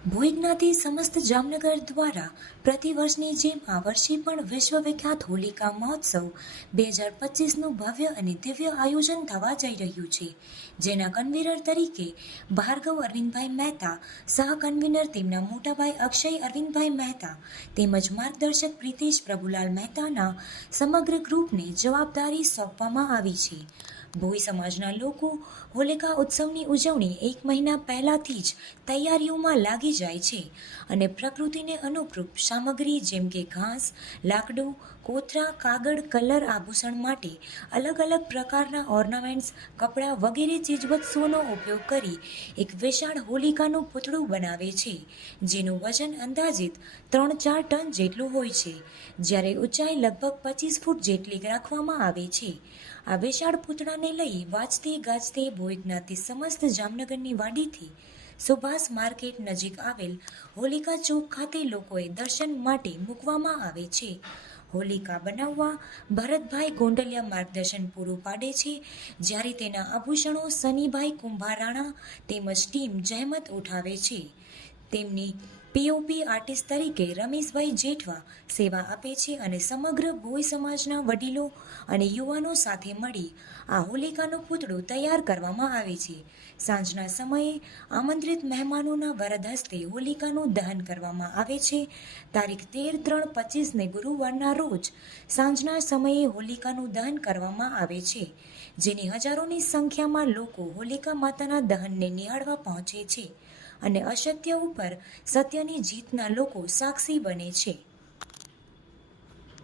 ભોઈ જ્ઞાતિ સમસ્ત જામનગર દ્વારા પ્રતિવર્ષની જેમ આ વર્ષે પણ વિશ્વવિખ્યાત હોલિકા મહોત્સવ 2025નું ભવ્ય અને દિવ્ય આયોજન થવા જઈ રહ્યું છે, જેના કન્વીનર તરીકે ભાર્ગવ અરવિંદભાઈ મહેતા, સહ કન્વીનર તેમના મોટાભાઈ અક્ષય અરવિંદભાઈ મહેતા તેમજ માર્ગદર્શક પ્રીતેશ પ્રભુલાલ મહેતાના સમગ્ર ગ્રુપને જવાબદારી સોંપવામાં આવી છે. ભોઈ સમાજના લોકો હોલિકા ઉત્સવની ઉજવણી 1 મહિના પહેલાથી જ તૈયારીઓમાં લાગી જાય છે અને પ્રકૃતિને અનુરૂપ સામગ્રી જેમ કે ઘાસ, લાકડું, કોથળા, કાગળ, કલર, આભૂષણ માટે અલગ અલગ પ્રકારના ઓર્નામેન્ટ્સ, કપડાં વગેરે ચીજવસ્તુઓનો ઉપયોગ કરી એક વિશાળ હોલિકાનું પૂતળું બનાવે છે, જેનું વજન અંદાજિત 3-4 ટન જેટલું હોય છે, જ્યારે ઊંચાઈ લગભગ 25 ફૂટ જેટલી રાખવામાં આવે છે. આ વિશાળ પૂતળાને લઈ વાજતે ગાજતે ભોઈ જ્ઞાતિ સમસ્ત જામનગરની વાડીથી સુભાષ માર્કેટ નજીક આવેલ હોલિકા ચોક ખાતે લોકોએ દર્શન માટે મૂકવામાં આવે છે. હોલિકા બનાવવા ભરતભાઈ ગોંડલિયા માર્ગદર્શન પૂરું પાડે છે, જ્યારે તેના આભૂષણો સનીભાઈ કુંભારાણા તેમજ ટીમ જહેમત ઉઠાવે છે. તેમની પીઓપી આર્ટિસ્ટ તરીકે રમેશભાઈ જેઠવા સેવા આપે છે અને સમગ્ર ભોઈ સમાજના વડીલો અને યુવાનો સાથે મળી આ હોલિકાનું પૂતળું તૈયાર કરવામાં આવે છે. સાંજના સમયે આમંત્રિત મહેમાનોના વરદ હસ્તે હોલિકાનું દહન કરવામાં આવે છે. તારીખ 13/3/25ને ગુરુવારના રોજ સાંજના સમયે હોલિકાનું દહન કરવામાં આવે છે, જેની હજારોની સંખ્યામાં લોકો હોલિકા માતાના દહનને નિહાળવા પહોંચે છે અને અસત્ય ઉપર સત્યની જીતના લોકો સાક્ષી બને છે.